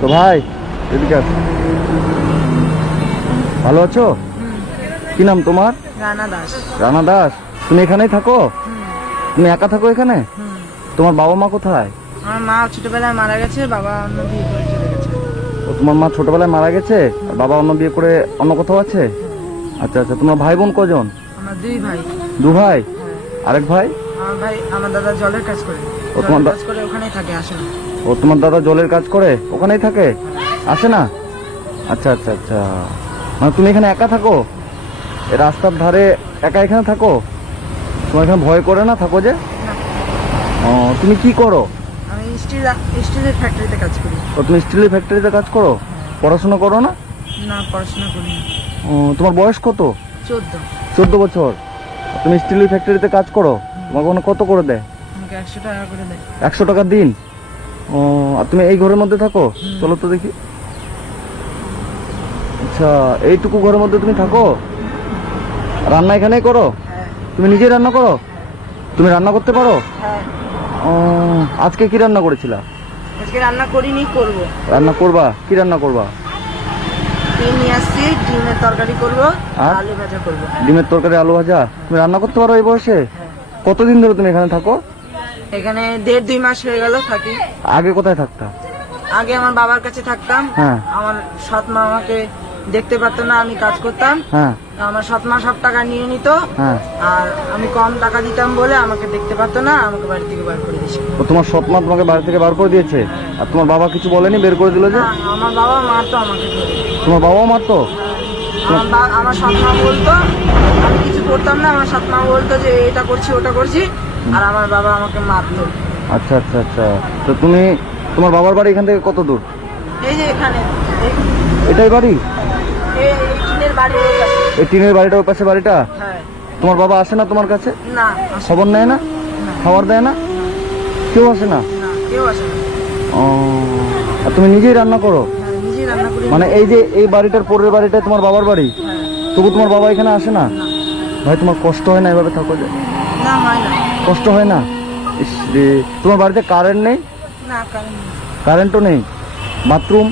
তো ভাই এদিকে আস। ভালো আছো? কি নাম তোমার? রানা দাস। রানা দাস। তুমি এখানেই থাকো? তুমি একা থাকো এখানে? তোমার বাবা মা কোথায়? আমার মা ছোটবেলায় মারা গেছে, বাবা অন্য বিয়ে করে চলে গেছে। ও তোমার মা ছোটবেলায় মারা গেছে আর বাবা অন্য বিয়ে করে অন্য কোথাও আছে? আচ্ছা আচ্ছা। তোমার ভাই বোন কজন? আমার দুই ভাই। দু ভাই? আরেক ভাই? আমার ভাই, আমার দাদা জলের কাজ করে। ও তোমার কাজ করে ওখানেই থাকে, আসে না। ও তোমার দাদা জলের কাজ করে ওখানেই থাকে, আসে না? আচ্ছা আচ্ছা আচ্ছা। মানে তুমি এখানে একা থাকো, এই রাস্তার ধারে একা এখানে থাকো? তোমার এখানে ভয় করে না থাকো যে? না। ও তুমি কি করো? আমি স্টিলের ফ্যাক্টরিতে কাজ করি। ও তুমি স্টিলের ফ্যাক্টরিতে কাজ করো? পড়াশোনা করো না? না, পড়াশোনা করি না। ও তোমার বয়স কত? 14। 14 বছর। তুমি স্টিলের ফ্যাক্টরিতে কাজ করো, তোমাকে ওখানে কত করে দেয়? আমাকে 100 টাকা করে দেয়। 100 টাকা দিন? ও আর তুমি এই ঘরের মধ্যে থাকো? চলো তো দেখি। আচ্ছা, এইটুকু ঘরের মধ্যে তুমি থাকো? রান্না এখানেই করো? হ্যাঁ। তুমি নিজেই রান্না করো? তুমি রান্না করতে পারো? হ্যাঁ। ও আজকে কি রান্না করেছিলা? আজকে রান্না করিনি, করবো। রান্না করবা? কি রান্না করবা? ডিম নিয়ে আসছি, ডিমের তরকারি করবো, আর? আলু ভাজা করবো। ডিমের তরকারি আলু ভাজা? তুমি রান্না করতে পারো এই বয়সে? হ্যাঁ। কতদিন ধরে তুমি এখানে থাকো? এখানে 1.5-2 মাস হয়ে গেল থাকি। আগে কোথায় থাকতা? আগে আমার বাবার কাছে থাকতাম। হ্যাঁ। আমার সৎ মা আমাকে দেখতে পারতো না, আমি কাজ করতাম। হ্যাঁ আমার সৎ মা সব টাকা নিয়ে নিত। হ্যাঁ। আর আমি কম টাকা দিতাম বলে আমাকে দেখতে পারতো না, আমাকে বাড়ি থেকে বার করে দিয়েছে। ও তোমার সৎ মা তোমাকে বাড়ি থেকে বার করে দিয়েছে? আর তোমার বাবা কিছু বলেনি, বের করে দিল যে? না, আমার বাবা মারতো আমাকে ধরে। তোমার বাবাও মারতো? আমার সৎ মা বলতো, আমি কিছু করতাম না, আমার সৎ মা বলতো যে এটা করছি ওটা করছি, আর আমার বাবা আমাকে মারতো। আচ্ছা আচ্ছা আচ্ছা। তো তুমি, তোমার বাবার বাড়ি এখান থেকে কত দূর? এই যে এখানে এটাই বাড়ি? এই টিনের বাড়ি ওর কাছে। এই টিনের বাড়িটা, ওই পাশে বাড়িটা? হ্যাঁ। তোমার বাবা আসে না তোমার কাছে? না, খবর নেয় না? খাবার দেয় না? কেউ আসে না? না, কেউ আসে না। ও আর তুমি নিজেই রান্না করো? হ্যাঁ, নিজেই রান্না করি। মানে এই যে এই বাড়িটার পরের বাড়িটা তোমার বাবার বাড়ি, হ্যাঁ। তবু তোমার বাবা এখানে আসে না? ভাই তোমার কষ্ট হয় না এভাবে থাকো যে? না, হয় না। কষ্ট হয় না? ইস রে। তোমার বাড়িতে কারেন্ট নেই? না, কারণ নেই। কারেন্টও নেই? বাথরুম?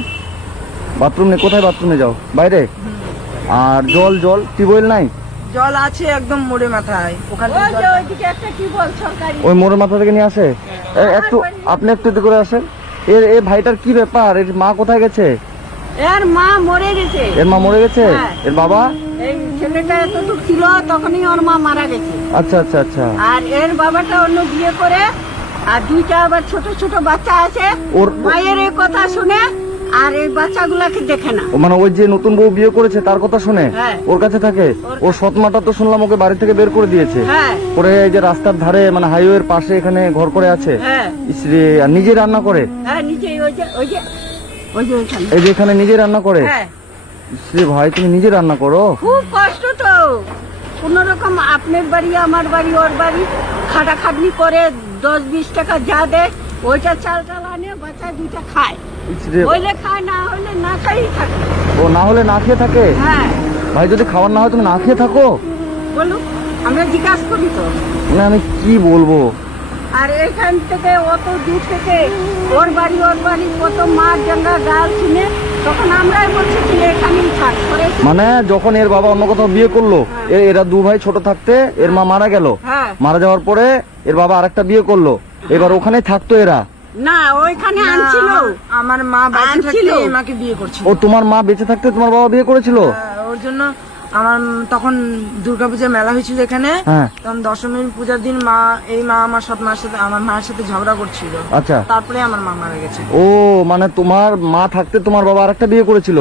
বাথরুম নেই? কোথায় বাথরুমে যাও? বাইরে? আর জল জল টিউবওয়েল নাই? জল আছে একদম মোড়ে মাথায়, ওখানে ওইদিকে একটা টিউবওয়েল সরকারি, ওই মোড়ের মাথা থেকে নিয়ে আসে? একটু আপনি একটু একটু করে আসেন। এর ভাইটার কি ব্যাপার? এর মা কোথায় গেছে? এর মা মরে গেছে। এর মা মরে গেছে? হ্যাঁ। এর বাবা? এই ছেলেটা এতটুকু ছিল তখনই ওর মা মারা গেছে। আচ্ছা আচ্ছা আচ্ছা। আর এর বাবাটা অন্য বিয়ে করে, আর দুইটা আবার ছোট ছোট বাচ্চা আছে। ওর মায়ের এই কথা শুনে আর এই বাচ্চাগুলাকে দেখে না। মানে ওই যে নতুন বউ বিয়ে করেছে তার কথা শুনে হ্যাঁ। ওর কাছে থাকে? ওর সৎ মাটা তো শুনলাম ওকে বাড়ি থেকে বের করে দিয়েছে। হ্যাঁ। করে এই যে রাস্তার ধারে মানে হাইওয়ের পাশে এখানে ঘর করে আছে। হ্যাঁ। ইসরে, আর নিজে রান্না করে? হ্যাঁ, নিজে ওই যে ওইখানে। এই যে এখানে নিজে রান্না করে? হ্যাঁ। ইসরে ভাই, তুমি নিজে রান্না করো? খুব কষ্ট তো। কোন রকম আপনার বাড়ি আমার বাড়ি ওর বাড়ি খাটাখাটনি করে 10-20 টাকা যা দেয় ওইটা চাল আনে, বাচ্চা দুইটা খায়। ইসরে, হইলে খায়, না হইলে না খাই থাকে। ও না হলে না খেয়ে থাকে? হ্যাঁ। ভাই যদি খাবার না হয় তুমি না খেয়ে থাকো? বলুন, আমরা জিজ্ঞাসা করি তো। না আমি কি বলবো। আর এখান থেকে অত দূর থেকে ওর বাড়ি কত মার জাঙ্গা গাল শুনে তখন আমরাই বলছি যে এখানেই থাক। মানে যখন এর বাবা অন্য কোথাও বিয়ে করলো, এরা দু ভাই ছোট থাকতে এর মা মারা গেল। হ্যাঁ। মারা যাওয়ার পরে এর বাবা আরেকটা বিয়ে করলো, এবার ওখানে থাকতো এরা? না, ওইখানে আনছিল। আমার মা বেঁচে থাকতে এই মাকে বিয়ে করছিল। ও তোমার মা বেঁচে থাকতে তোমার বাবা বিয়ে করেছিল? ওর জন্য আমার তখন দুর্গাপূজার মেলা হয়েছিল এখানে। হ্যাঁ। তখন দশমী পূজার দিন মা আমার সৎ মার সাথে আমার মায়ের সাথে ঝগড়া করছিল। আচ্ছা। তারপরে আমার মা মারা গেছে। ও মানে তোমার মা থাকতে তোমার বাবা আরেকটা বিয়ে করেছিল,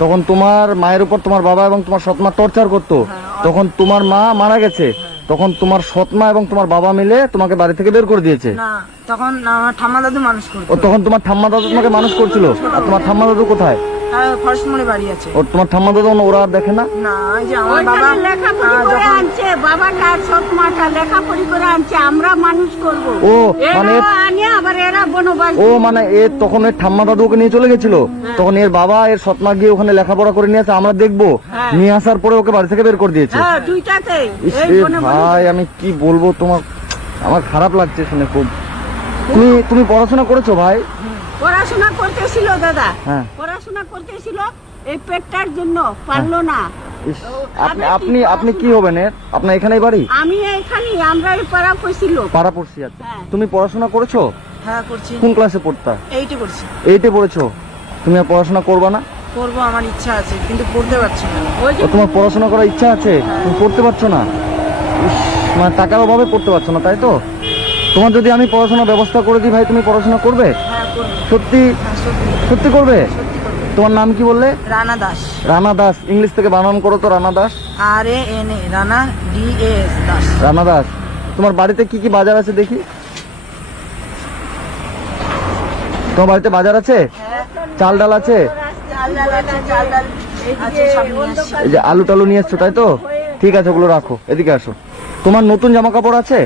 তখন তোমার মায়ের উপর তোমার বাবা এবং তোমার সৎ মা টর্চার করতো, তখন তোমার মা মারা গেছে, তখন তোমার সৎ মা এবং তোমার বাবা মিলে তোমাকে বাড়ি থেকে বের করে দিয়েছে? না, তখন আমার ঠাম্মা দাদু মানুষ করতো। ও তখন তোমার ঠাম্মা দাদু তোমাকে মানুষ করছিল? আর তোমার ঠাম্মা দাদু কোথায়? ফরেস্ট মোড়ে বাড়ি আছে। ওর তোমার ঠাম্মা দাদু ওরা আর দেখে না? না, ওই যে আমার বাবা লেখাপড়ি করে আনছে, বাবাটা সৎ মাটা লেখাপড়ি করে আনছে, আমরা মানুষ করব। ও মানে আনে আবার এরা বনবাস। ও মানে এ তখন এর ঠাম্মা দাদু ওকে নিয়ে চলে গেছিল, তখন এর বাবা এর সৎ মা গিয়ে ওখানে লেখাপড়া করে নিয়ে আসে, আমরা দেখবো, নিয়ে আসার পরে ওকে বাড়ি থেকে বের করে দিয়েছে? হ্যাঁ, দুইটাতেই। ভাই আমি কি বলবো তোমার, আমার খারাপ লাগছে শুনে খুব। তুমি পড়াশোনা করেছো ভাই? পড়াশোনা করতেছিল দাদা, হ্যাঁ। পড়াশোনা করতেছিল, এই পেটটার জন্য পারলো না। ইস, আপনি কি হবেন এর? আপনার এখানেই বাড়ি? আমি এখানে, আমরা এই পাড়া পড়ছিল। পাড়া পড়ছি। আচ্ছা, হ্যাঁ। তুমি পড়াশোনা করেছো? হ্যাঁ করছি, কোন ক্লাসে পড়তা? 8-এ করছি। 8-এ পড়েছো? তুমি আর পড়াশোনা করবা না? করবো, আমার ইচ্ছা আছে কিন্তু পড়তে পারছি না। ওই যে ও, তোমার পড়াশোনা করার ইচ্ছা আছে, তুমি পড়তে পারছো না? ইস, মানে টাকার অভাবে পড়তে পারছো না, তাই তো? তোমার যদি আমি পড়াশোনার ব্যবস্থা করে দিই ভাই, তুমি পড়াশোনা করবে? হ্যাঁ করবো। সত্যি? হ্যাঁ, সত্যি সত্যি করবে? সত্যি করবো। তোমার নাম কি বললে? রানা দাস। রানা দাস। ইংলিশ থেকে বানান করো তো, রানা দাস। RANA, Rana DAS Das. রানা দাস। তোমার বাড়িতে কি কি বাজার আছে দেখি? তোমার বাড়িতে বাজার আছে? চাল ডাল আছে? চাল ডাল আছে, চাল ডাল আছে, সব নিয়ে আসছি। এই যে আলু টালু নিয়ে এসছো, তাই তো? ঠিক আছে, ওগুলো রাখো, এদিকে আসো। তোমার নতুন জামা কাপড় আছে?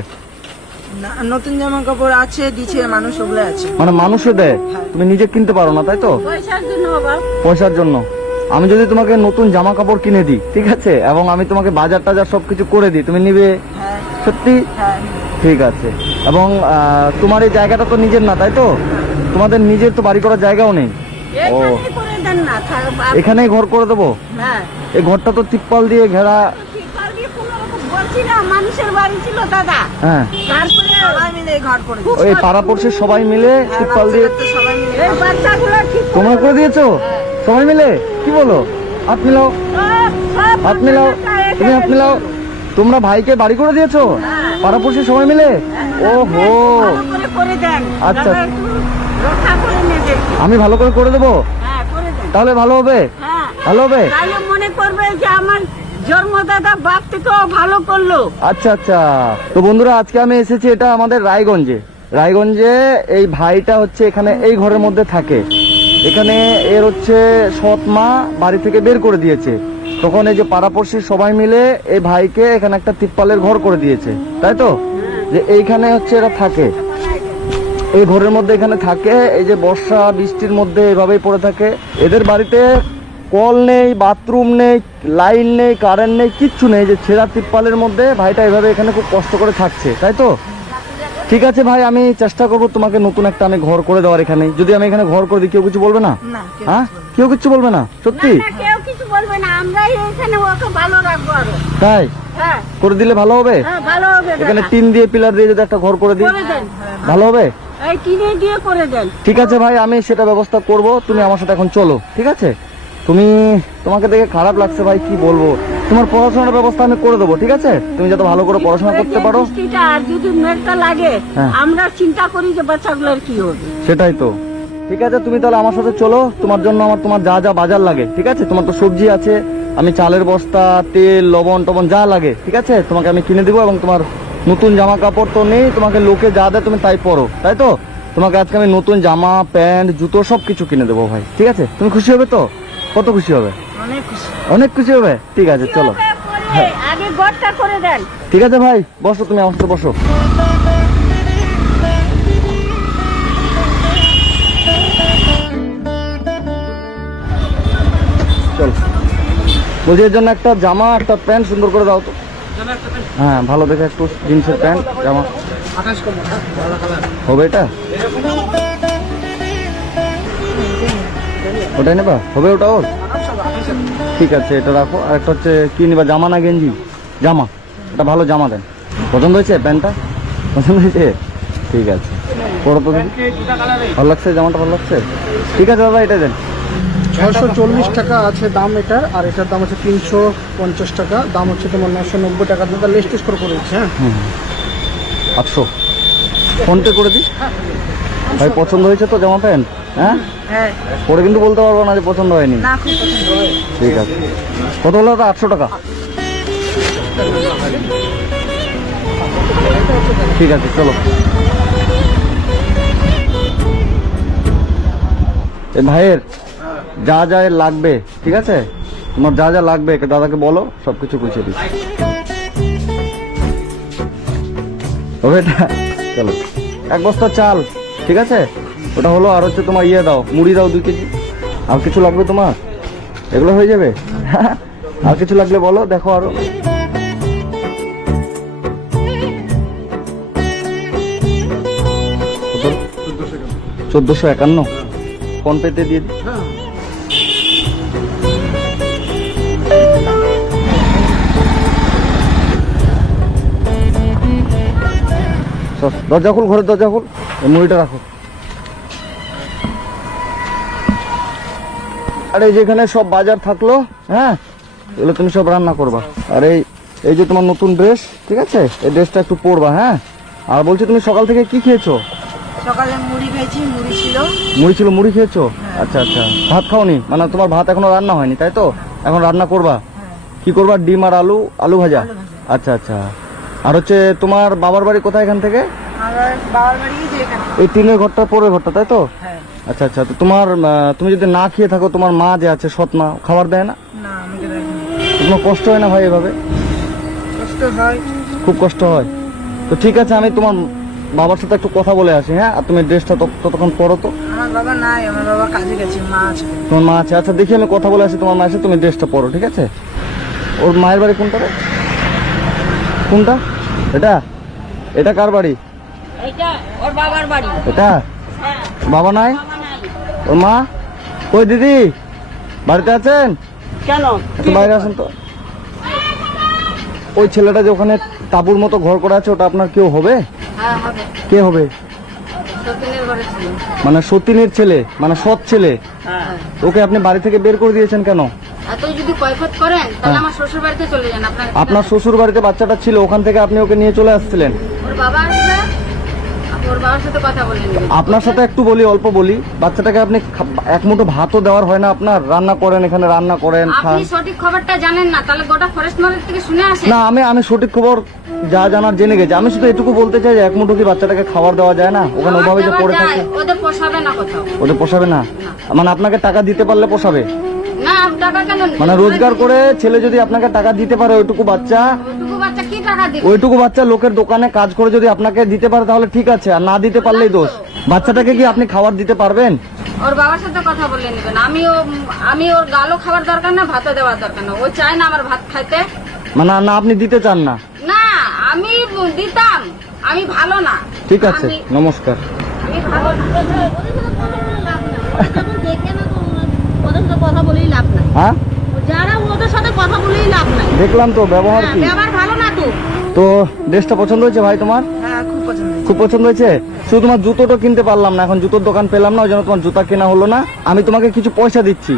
না, নতুন জামা কাপড় আছে, দিচ্ছে মানুষ, ওগুলো আছে। মানে মানুষে দেয়, তুমি নিজে কিনতে পারো না, তাই তো? পয়সার জন্য বাবা। পয়সার জন্য। আমি যদি তোমাকে নতুন জামা কাপড় কিনে দিই, ঠিক আছে, এবং আমি তোমাকে বাজার টাজার সবকিছু করে দিই, তুমি নিবে? হ্যাঁ সত্যি? হ্যাঁ। ঠিক আছে। এবং তোমার এই জায়গাটা তো নিজের না, তাই তো? তোমাদের নিজের তো বাড়ি করার জায়গাও নেই। এখানে করে দেন না, এখানেই ঘর করে দেবো? হ্যাঁ। এই ঘরটা তো তিপ্পাল দিয়ে ঘেরা। তিরপল দিয়ে কোনোরকম বলছি না, মানুষের বাড়ি ছিল দাদা। হ্যাঁ, তারপরে সবাই মিলে এই ঘর করে দিচ্ছি। ওই পাড়া পড়শি সবাই মিলে হ্যাঁ, তিপ্পাল দিয়ে বাচ্চা-কাচ্চা সবাই মিলে এই বাচ্চাগুলো ঠিক করে তোমরা করে দিয়েছো? সবাই মিলে? কি বলো? হাত মিলাও, সব হাত মিলাও, তুমি হাত মিলাও। তোমরা ভাইকে বাড়ি করে দিয়েছো পাড়া পড়শি সবাই মিলে? ওহো, ভালো করে দেন। আচ্ছা। দাদা একটু রক্ষা করে নেবে। আমি ভালো করে দেবো? হ্যাঁ, করে দেন। তাহলে ভালো হবে? হ্যাঁ, ভালো হবে? তাহলে মনে করবে যে আমার জন্মদাতা বাপ থেকেও ভালো করলো। আচ্ছা আচ্ছা। তো বন্ধুরা, আজকে আমি এসেছি, এটা আমাদের রায়গঞ্জে। রায়গঞ্জে এই ভাইটা হচ্ছে এখানে এই ঘরের মধ্যে থাকে। এখানে এর হচ্ছে সৎ মা বাড়ি থেকে বের করে দিয়েছে। তখন এই যে পাড়াপড়শি সবাই মিলে এই ভাইকে এখানে একটা তিপ্পালের ঘর করে দিয়েছে, তাই তো? যে এইখানে হচ্ছে এরা থাকে, এই ঘরের মধ্যে এখানে থাকে। এই যে বর্ষা বৃষ্টির মধ্যে এভাবেই পড়ে থাকে। এদের বাড়িতে কল নেই, বাথরুম নেই, লাইন নেই, কারেন্ট নেই, কিচ্ছু নেই। যে ছেঁড়া তিপ্পালের মধ্যে ভাইটা এভাবে এখানে খুব কষ্ট করে থাকছে, তাই তো? ঠিক আছে ভাই, আমি চেষ্টা করবো তোমাকে নতুন একটা আমি ঘর করে দেওয়ার এখানে। যদি আমি এখানে ঘর করে দিই, কেউ কিছু বলবে না? না, কেউ হ্যাঁ, কিছু বলবে না। কেউ কিছু বলবে না? সত্যি? না, কেউ কিছু বলবে না, আমরাই এখানে ওকে ভালো রাখবো আরো। তাই হ্যাঁ, করে দিলে ভালো হবে? হ্যাঁ, ভালো হবে এখানে দাদা। টিন দিয়ে পিলার দিয়ে যদি একটা ঘর করে দিই, করে দেন। ভালো হবে? এই টিনে দিয়ে করে দেন। ঠিক আছে ভাই, আমি সেটা ব্যবস্থা করব। তুমি আমার সাথে এখন চলো, ঠিক আছে? তোমাকে দেখে খারাপ লাগছে ভাই, কি বলবো। তোমার পড়াশোনার ব্যবস্থা আমি করে দেবো, ঠিক আছে? তুমি যাতে ভালো করে পড়াশোনা করতে পারো। বৃষ্টিটা আর যদি মেঘটা লাগে, হ্যাঁ। আমরা চিন্তা করি যে বাচ্চাগুলোর কি হবে। সেটাই তো। ঠিক আছে, তুমি তাহলে আমার সাথে চলো। তোমার জন্য তোমার যা যা বাজার লাগে, ঠিক আছে? তোমার তো সবজি আছে, আমি চালের বস্তা, তেল, লবণ টবণ যা লাগে, ঠিক আছে, তোমাকে আমি কিনে দিব। এবং তোমার নতুন জামা কাপড় তো নেই, তোমাকে লোকে যা দেয় তুমি তাই পরো, তাই তো? তোমাকে আজকে আমি নতুন জামা, প্যান্ট, জুতো সব কিছু কিনে দেবো ভাই, ঠিক আছে? তুমি খুশি হবে তো? কত খুশি হবে? অনেক খুশি। অনেক খুশি হবে? ঠিক আছে, চলো। কি হবে বললে, আগে ঘরটা করে দেন। ঠিক আছে ভাই, বসো, তুমি আমার সাথে বসো। চল, বলছি এর জন্য একটা জামা, একটা প্যান্ট সুন্দর করে দাও তো। হ্যাঁ, ভালো দেখে একটু জিন্সের প্যান্ট জামা হবে। এটা ওটাই নেবা? হবে ওটা ওর? ঠিক আছে, এটা রাখো। আর একটা হচ্ছে কি নিবা, জামা না গেঞ্জি? জামা, এটা ভালো জামা দেন। পছন্দ হয়েছে প্যান্টটা? পছন্দ হয়েছে? ঠিক আছে, পরো তো দেখি। ভালো লাগছে জামাটা? ভালো লাগছে? ঠিক আছে দাদা, এটা দেন। 640 টাকা আছে দাম এটার, আর এটার দাম হচ্ছে 350 টাকা। দাম হচ্ছে তোমার 990 টাকা। দাদা লেস্ট স্কোর করে দিচ্ছে। হ্যাঁ, 800 ফোনপে করে দিই। ভাই পছন্দ হয়েছে তো জামা প্যান্ট? হ্যাঁ, হ্যাঁ, পরে কিন্তু বলতে পারবো না যে পছন্দ হয়নি। না খুব পছন্দ। ঠিক আছে, কত হলো দাদা? 800 টাকা। ঠিক আছে, চলো। এই ভাইয়ের যা যা এর লাগবে, ঠিক আছে? তোমার যা যা লাগবে দাদাকে বলো, সবকিছু গুছিয়ে দিচ্ছি। হবে এটা? চলো, 1 বস্তা চাল, ঠিক আছে? ওটা হলো। আর হচ্ছে তোমার ইয়ে দাও, মুড়ি দাও 2 কেজি। আর কিছু লাগবে তোমার? এগুলো হয়ে যাবে? আর কিছু লাগলে বলো, দেখো আরো। কত? 1451 ফোন পেতে দিয়ে দিই। হ্যাঁ চল, দরজা খুল, ঘরের দরজা খুল, এই মুড়িটা রাখো। আর এই যেখানে সব বাজার থাকলো, হ্যাঁ এগুলো তুমি সব রান্না করবা। আর এই যে তোমার নতুন ড্রেস, ঠিক আছে, এই ড্রেসটা একটু পরবা, হ্যাঁ। আর বলছি তুমি সকাল থেকে কি খেয়েছো? সকালে মুড়ি খাইছি, মুড়ি ছিল। মুড়ি খেয়েছো? আচ্ছা আচ্ছা, ভাত খাওনি? মানে তোমার ভাত এখনো রান্না হয়নি, তাই তো? এখন রান্না করবা? কি করবা? ডিম আর আলু ভাজা। আচ্ছা আচ্ছা। আর হচ্ছে তোমার বাবার বাড়ি কোথায় এখান থেকে? আমার বাবার বাড়ি যে এখানে। এই টিনের ঘরটা, পরের ঘরটা, তাই তো? হ্যাঁ। আচ্ছা আচ্ছা। তো তোমার তুমি যদি না খেয়ে থাকো, তোমার মা যে আছে, সৎ মা, খাবার দেয় না? না, আমাকে দেখেন। তোমার কষ্ট হয় না ভাই এভাবে? কষ্ট হয়। খুব কষ্ট হয়। তো ঠিক আছে, আমি তোমার বাবার সাথে একটু কথা বলে আসি, হ্যাঁ। আর তুমি ড্রেসটা ততক্ষণ পরো তো। আমার বাবা নাই, আমার বাবা কাজে গেছে, মা আছে। তোমার মা আছে? আচ্ছা, দেখি আমি কথা বলে আসি তোমার মায়ের সাথে, তুমি ড্রেসটা পরো, ঠিক আছে? ওর মায়ের বাড়ি কোনটা রে? কোনটা? এটা কার বাড়ি? এইটা ওর বাবার বাড়ি। এটা হ্যাঁ, বাবা নাই? বাবা নাই। ওর মা কই? দিদি বাড়িতে আছেন? কেন? একটু বাইরে আসেন তো। ওই ছেলেটা যে ওখানে তাঁবুর মতো ঘর করা আছে, ওটা আপনার কেউ হবে? হ্যাঁ, হবে। কে হবে? সতীনের ঘরে ছিল। মানে সতীনের ছেলে, মানে সৎ ছেলে। হ্যাঁ। ওকে আপনি বাড়ি থেকে বের করে দিয়েছেন কেন? এতই যদি কৈফত করেন তাহলে আমার শ্বশুর বাড়িতে চলে যান। আপনার শ্বশুর বাড়িতে বাচ্চাটা ছিল, ওখান থেকে আপনি ওকে নিয়ে চলে আসছিলেন। ওর বাবা আসবে, আপনি ওর বাবার সাথে কথা বলে নেবেন। আপনার সাথে একটু বলি, অল্প বলি। বাচ্চাটাকে আপনি এক মুঠো ভাতও দেওয়ার হয় না আপনার? রান্না করেন, এখানে রান্না করেন, খান। আপনি সঠিক খবরটা জানেন না, তাহলে গোটা ফরেস্ট মহল থেকে শুনে আসেন। না, আমি সঠিক খবর যা জানার জেনে গেছি। আমি শুধু এটুকু বলতে চাই যে এক মুঠো কি বাচ্চাটাকে খাবার দেওয়া যায় না? ওখানে ওভাবে যে পড়ে থাকে। ওদের পোষাবে না কোথাও। ওদের পোষাবে না? মানে আপনাকে টাকা দিতে পারলে পোষাবে না, টাকা কেন নেবে? মানে রোজগার করে ছেলে যদি আপনাকে টাকা দিতে পারে, ওইটুকু বাচ্চা ওইটুকু বাচ্চা কি টাকা দিবে? ওইটুকু বাচ্চা লোকের দোকানে কাজ করে যদি আপনাকে দিতে পারে তাহলে ঠিক আছে, আর না দিতে পারলেই দোষ। বাচ্চাটাকে কি আপনি খাবার দিতে পারবেন? ওর বাবার সাথে কথা বলে নেবেন। আমি ওর গালও খাবার দরকার না, ভাতও দেওয়ার দরকার না। ও চায় না আমার ভাত খাইতে। মানে না, আপনি দিতে চান না? না, আমি দিতাম। আমি ভালো না। ঠিক আছে, নমস্কার। আমি ভালো না। ওদের সাথে কথা বলেই লাভ নাই। হ্যাঁ, যারা ওদের সাথে কথা বলেই লাভ নাই। দেখলাম তো ব্যবহার কি। ব্যবহার ভালো না তো। তো ড্রেসটা পছন্দ হয়েছে ভাই তোমার? হ্যাঁ, খুব পছন্দ হয়েছে। খুব পছন্দ হয়েছে। শুধু তোমার জুতোটা কিনতে পারলাম না, এখন জুতোর দোকান পেলাম না, ওই জন্য তোমার জুতা কেনা হলো না। আমি তোমাকে কিছু পয়সা দিচ্ছি,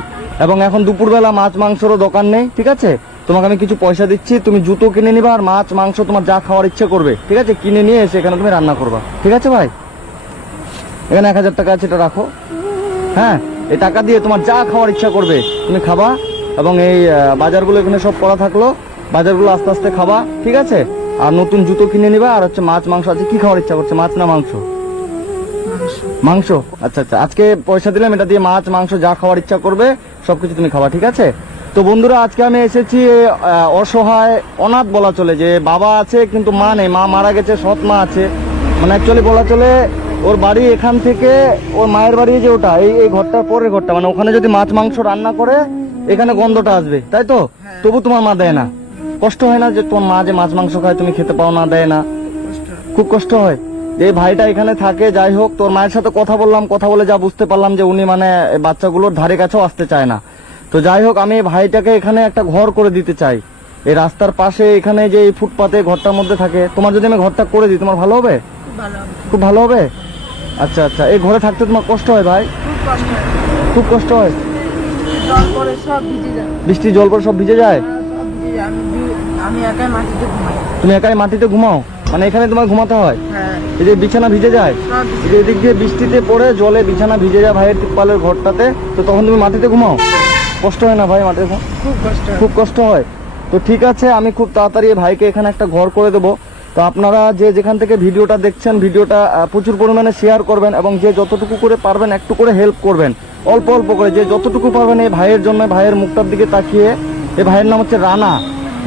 এবং এখন দুপুরবেলা মাছ মাংসেরও দোকান নেই, ঠিক আছে? তোমাকে আমি কিছু পয়সা দিচ্ছি, তুমি জুতো কিনে নিবা, আর মাছ মাংস তোমার যা খাওয়ার ইচ্ছে করবে, ঠিক আছে, কিনে নিয়ে এসে এখানে তুমি রান্না করবা, ঠিক আছে ভাই? এখানে 1000 টাকা আছে, এটা রাখো। হ্যাঁ, এই টাকা দিয়ে তোমার যা খাওয়ার ইচ্ছা করবে তুমি খাবা, এবং এই বাজারগুলো এখানে সব করা থাকলো, বাজারগুলো আস্তে আস্তে খাবা, ঠিক আছে? আর নতুন জুতো কিনে নিবা, আর হচ্ছে মাছ মাংস আছে। কি খাওয়ার ইচ্ছা করছে, মাছ না মাংস? মাংস। আচ্ছা আচ্ছা, আজকে পয়সা দিলাম, এটা দিয়ে মাছ মাংস যা খাওয়ার ইচ্ছা করবে সবকিছু তুমি খাবা, ঠিক আছে? তো বন্ধুরা, আজকে আমি এসেছি অসহায় অনাথ বলা চলে, যে বাবা আছে কিন্তু মা নেই, মা মারা গেছে, সৎ মা আছে। মানে অ্যাকচুয়ালি বলা চলে ওর বাড়ি এখান থেকে ওর মায়ের বাড়ি যে ওটা, এই ঘরটার পরের ঘরটা, মানে ওখানে যদি মাছ মাংস রান্না করে এখানে গন্ধটা আসবে, তাই তো? তবু তোমার মা দেয় না? কষ্ট হয় না যে তোমার মা যে মাছ মাংস খায়, তুমি খেতে পাও না, দেয় না? খুব কষ্ট হয়। যে ভাইটা এখানে থাকে, যাই হোক, তোর মায়ের সাথে কথা বললাম, কথা বলে যা বুঝতে পারলাম যে উনি মানে বাচ্চাগুলোর ধারে কাছেও আসতে চায় না। তো যাই হোক, আমি ভাইটাকে এখানে একটা ঘর করে দিতে চাই, এই রাস্তার পাশে, এখানে যে এই ফুটপাতে ঘরটার মধ্যে থাকে। তোমার যদি আমি ঘরটা করে দিই, তোমার ভালো হবে? খুব ভালো হবে। আচ্ছা আচ্ছা, এই ঘরে থাকতে তোমার কষ্ট হয় ভাই? খুব কষ্ট হয়। খুব কষ্ট হয়। জল পরে সব ভিজে যায়। বৃষ্টি জল করে সব ভিজে যায়? সব ভিজে যায়। আমি একাই মাটিতে ঘুমাই। তুমি একাই মাটিতে ঘুমাও? মানে এখানে তোমার ঘুমাতে হয়? হ্যাঁ, এই যে বিছানা ভিজে যায়, সব ভিজে এই যে এদিক দিয়ে বৃষ্টিতে পড়ে জলে বিছানা ভিজে যায় ভাইয়ের তিরপালের ঘরটাতে, তো তখন তুমি মাটিতে ঘুমাও? কষ্ট হয় না ভাই মাটিতে ঘুমাও? খুব কষ্ট হয়। খুব কষ্ট হয়। তো ঠিক আছে, আমি খুব তাড়াতাড়ি এই ভাইকে এখানে একটা ঘর করে দেবো। তো আপনারা যে যেখান থেকে ভিডিওটা দেখছেন, ভিডিওটা প্রচুর পরিমাণে শেয়ার করবেন, এবং যে যতটুকু করে পারবেন একটু করে হেল্প করবেন, অল্প অল্প করে, যে যতটুকু পারবেন এই ভাইয়ের জন্য। ভাইয়ের মুখটার দিকে তাকিয়ে, এই ভাইয়ের নাম হচ্ছে রানা,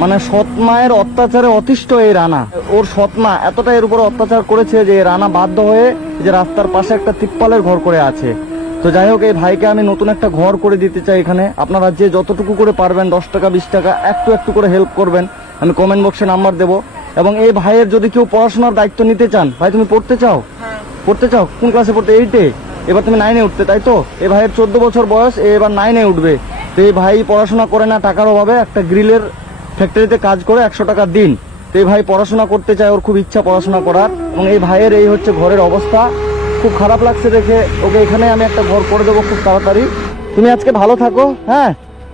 মানে সৎ মায়ের অত্যাচারে অতিষ্ঠ এই রানা। ওর সৎ মা এতটা এর উপর অত্যাচার করেছে যে রানা বাধ্য হয়ে যে রাস্তার পাশে একটা তিরপালের ঘর করে আছে। তো যাই হোক, এই ভাইকে আমি নতুন একটা ঘর করে দিতে চাই এখানে। আপনারা যে যতটুকু করে পারবেন, 10 টাকা 20 টাকা একটু একটু করে হেল্প করবেন। আমি কমেন্ট বক্সে নাম্বার দেবো। এবং এই ভাইয়ের যদি কেউ পড়াশোনার দায়িত্ব নিতে চান, ভাই তুমি পড়তে চাও? হ্যাঁ, পড়তে চাও? কোন ক্লাসে পড়তে? 8-এ? এবার তুমি 9-এ উঠতে, তাই তো? এই ভাইয়ের 14 বছর বয়স, এবার 9-এ উঠবে। তো এই ভাই পড়াশোনা করে না টাকার অভাবে, একটা গ্রিলের ফ্যাক্টরিতে কাজ করে 100 টাকা দিন। তো এই ভাই পড়াশোনা করতে চায়, ওর খুব ইচ্ছা পড়াশোনা করার, এবং এই ভাইয়ের এই হচ্ছে ঘরের অবস্থা। খুব খারাপ লাগছে দেখে। ওকে এখানে আমি একটা ঘর করে দেবো খুব তাড়াতাড়ি। তুমি আজকে ভালো থাকো, হ্যাঁ?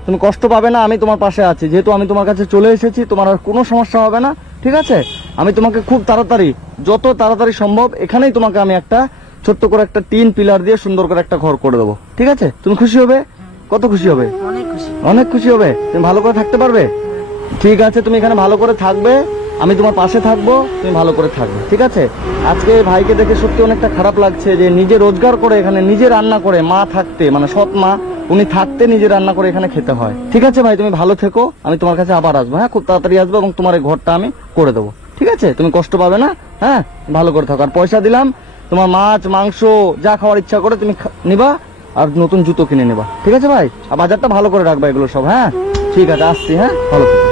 তুমি কষ্ট পাবে না, আমি তোমার পাশে আছি। যেহেতু আমি তোমার কাছে চলে এসেছি, তোমার আর কোনো সমস্যা হবে না, ঠিক আছে? আমি তোমাকে খুব তাড়াতাড়ি, যত তাড়াতাড়ি সম্ভব, এখানেই তোমাকে আমি একটা ছোট্ট করে একটা 3 পিলার দিয়ে সুন্দর করে একটা ঘর করে দেবো, ঠিক আছে? তুমি খুশি হবে? কত খুশি হবে? অনেক খুশি। অনেক খুশি হবে। তুমি ভালো করে থাকতে পারবে? ঠিক আছে, তুমি এখানে ভালো করে থাকবে, আমি তোমার পাশে থাকবো, তুমি ভালো করে থাকবে, ঠিক আছে? আজকে ভাইকে দেখে সত্যি অনেকটা খারাপ লাগছে যে নিজে রোজগার করে এখানে নিজে রান্না করে, মা থাকতে, মানে সৎ মা উনি থাকতে নিজে রান্না করে এখানে খেতে হয়। ঠিক আছে ভাই, তুমি ভালো থেকো, আমি তোমার কাছে আবার আসবো, হ্যাঁ? খুব তাড়াতাড়ি আসবো এবং তোমার এই ঘরটা আমি করে দেবো, ঠিক আছে? তুমি কষ্ট পাবে না, হ্যাঁ? ভালো করে থাকো। আর পয়সা দিলাম, তোমার মাছ মাংস যা খাওয়ার ইচ্ছা করে তুমি নিবা, আর নতুন জুতো কিনে নেবা, ঠিক আছে ভাই? আর বাজারটা ভালো করে রাখবা এগুলো সব, হ্যাঁ? ঠিক আছে, আসছি, হ্যাঁ? ভালো থেকো।